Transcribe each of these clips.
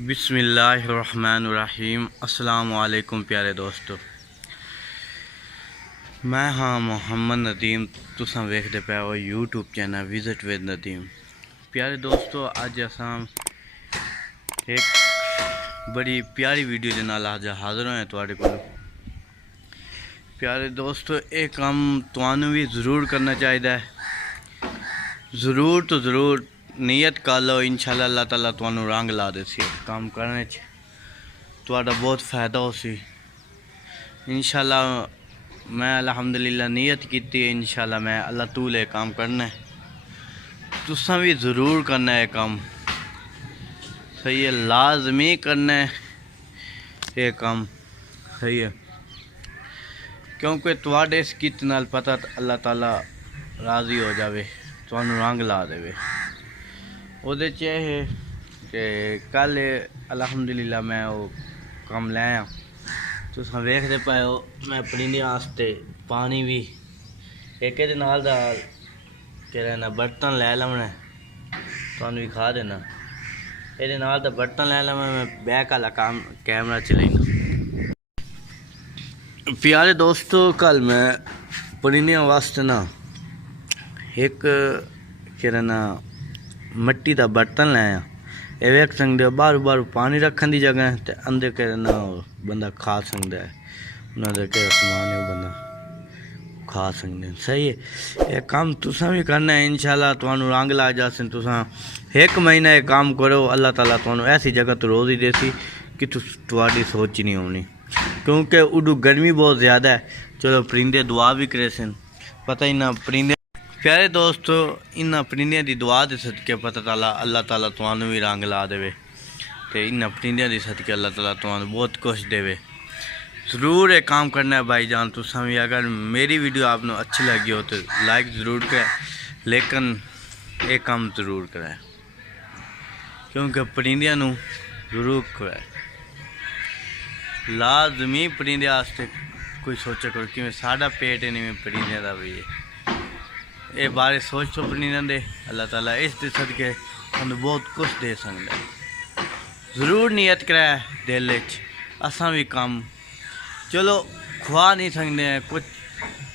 बिस्मिल्लाहिर्रहमानिर्रहीम। अस्सलाम वालेकुम प्यारे दोस्तों, मैं हाँ मोहम्मद नदीम, तुसां वेखदे पे हो YouTube channel visit with Nadeem. प्यारे दोस्तों, अज असां एक बड़ी प्यारी वीडियो के नाल अज हाज़र होए तुहाडे कोल। प्यारे दोस्तों, ये काम तुहानू भी ज़रूर करना चाहिए। ज़रूर तो ज़रूर नीयत कर लो, इंशाअल्लाह अल्लाह ताला तुहानू रंग ला देसी। काम करने तुहाडा बहुत फ़ायदा हो सी। इंशाअल्लाह मैं अल्हम्दुलिल्लाह नीयत की, इंशाअल्लाह मैं अल्लाह तूले काम करना है। तुसां भी ज़रूर करना है काम, सही है, लाजमी करना है ये काम, सही है, क्योंकि तुहाडे इस कित नाल पता अल्लाह ताला राज़ी हो जावे, तुहानू रंग ला देवे। ਉਹਦੇ 'ਚ ਇਹ कि कल अल्हम्दुलिल्लाह मैं वो काम लाया, तुसां वेखदे पाए हो। मैं परिंदे वास्ते पानी भी एक नाल दा कहना बर्तन लै लवना, तुहानू दिखा देना। ये नाल दा बर्तन लै लवां, मैं बैक वाला काम कैमरा चलाइना। प्यारे दोस्तों, कल मैं परिंदे वास्ते ना एक कहना मिट्टी का बर्तन लाया। ये वेख सकते हो, बाहर बाहर पानी रखने की जगह तो अंदर कहना बंदा खा सकता है, उन्होंने समान है बंदा खा सकते हैं, सही है। ये काम तुसां भी करना है, इंशाअल्लाह तुहानू रंग ला जासन। तुसां एक महीना ये काम करो, अल्लाह ताला तुहानू ऐसी जगह तो रोज़ ही देसी कि तुहाडी सोच ही नहीं होनी, क्योंकि उडू गर्मी बहुत ज़्यादा है। चलो परिंदे दुआ भी करे सन, पता ही ना परिंदे। प्यारे दोस्तों, इन्हां परिंदियां दी दुआ दे सदके पता ताला अल्लाह ताला तुहानू भी रंग ला देवे, तो इन्हां परिंदियां दी सदके अल्लाह ताला तुहानू बहुत कुछ देवे। ज़रूर ये काम करना है भाईजान। तुसां भी अगर मेरी वीडियो आपको अच्छी लगी हो तो लाइक ज़रूर करें, लेकिन ये काम ज़रूर करें, क्योंकि परिंदियां नू ज़रूर करें लाजमी। परिंदे वास्ते कोई सोचा करो कि साडा पेट है नहीं परिंदियां दा भी ये बारे सोच तो परिंदियां दे। अल्लाह ताला इस दे सदके तुहानू बहुत कुछ दे सकता है। ज़रूर नियत करे दिल च, असां भी काम चलो खुआ नहीं सकते हैं, कुछ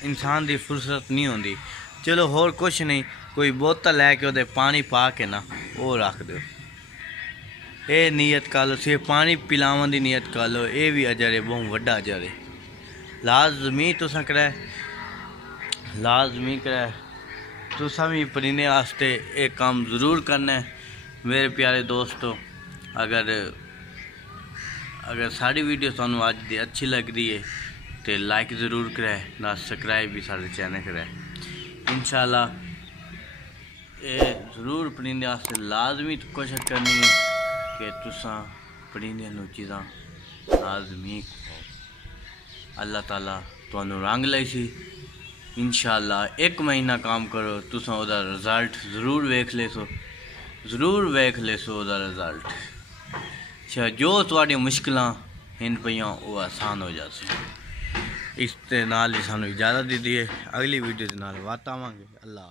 इंसान की फुर्सत नहीं होती। चलो होर कुछ नहीं, कोई बोतल लैके उहदे पानी पा के ना वो रख दो, ये नीयत कर लो। सिर्फ पानी पिलावन की नीयत कर लो, ये भी अजर है, बहुत वड्डा अजर है। लाजमी तुसां करे, लाजमी करे तुसां भी परिंदे वास्ते एक काम ज़रूर करना है। मेरे प्यारे दोस्तों, अगर साड़ी वीडियो तुहानू अज दी अच्छी लग रही है तो लाइक ज़रूर करें, ना सब्सक्राइब भी सारे चैनल करें। इंशाअल्लाह ये ज़रूर परिंदे वास्ते लाजमी कोशिश करनी है कि तुसां परिंदे नू चीज़ां लाजमी खाओ। अल्लाह ताला तुहानू रंग लाई सी। इंशाअल्लाह एक महीना काम करो, तुसां उहदा रिजल्ट ज़रूर वेख लेसो, ज़रूर वेख लेसो उहदा रिजल्ट। अच्छा, जो तुहाडी मुश्किलां हिन पईयां वो आसान हो जासी। इस दे नाल ही सानू इजाज़त दी दी है, अगली वीडियो दे नाल वात आवांगे। अल्लाह।